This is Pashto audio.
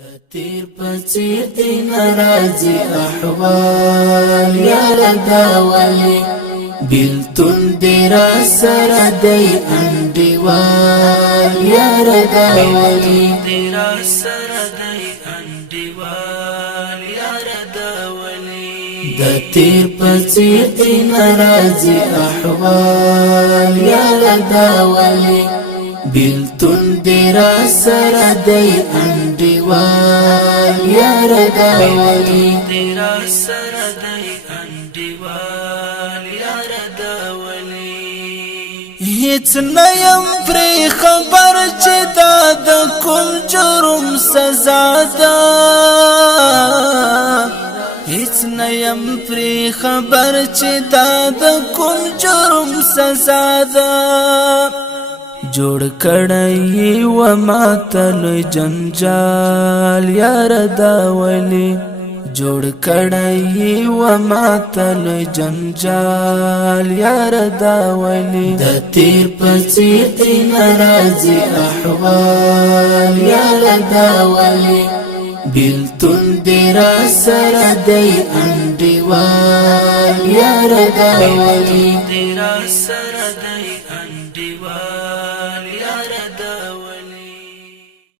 تیر پچیر دی ناراضی احوال یار داولی بیلتون دی را سر دی انڈیوال یار داولی دی را سر دی انڈیوال یار داولی دا تیر پچیر دی ناراضی احوال یار داولی بیلتون دی را سر دی انڈیوال یار داولی دی را سر دی انڈیوال یار داولی هیڅ نیم پری خبر چې دا د کوم جرم سزا ده هیڅ نیم پری خبر چې دا د کوم جرم سزا ده جوړ کړی و ماتل جنجال یار داولی جوړ کړی و ماتل جنجال یار داولی د تیر پچیر دی ناراضی احوال یار داولی بیلتون دی را سر دی انڈیوال یار داولی دی را سر دی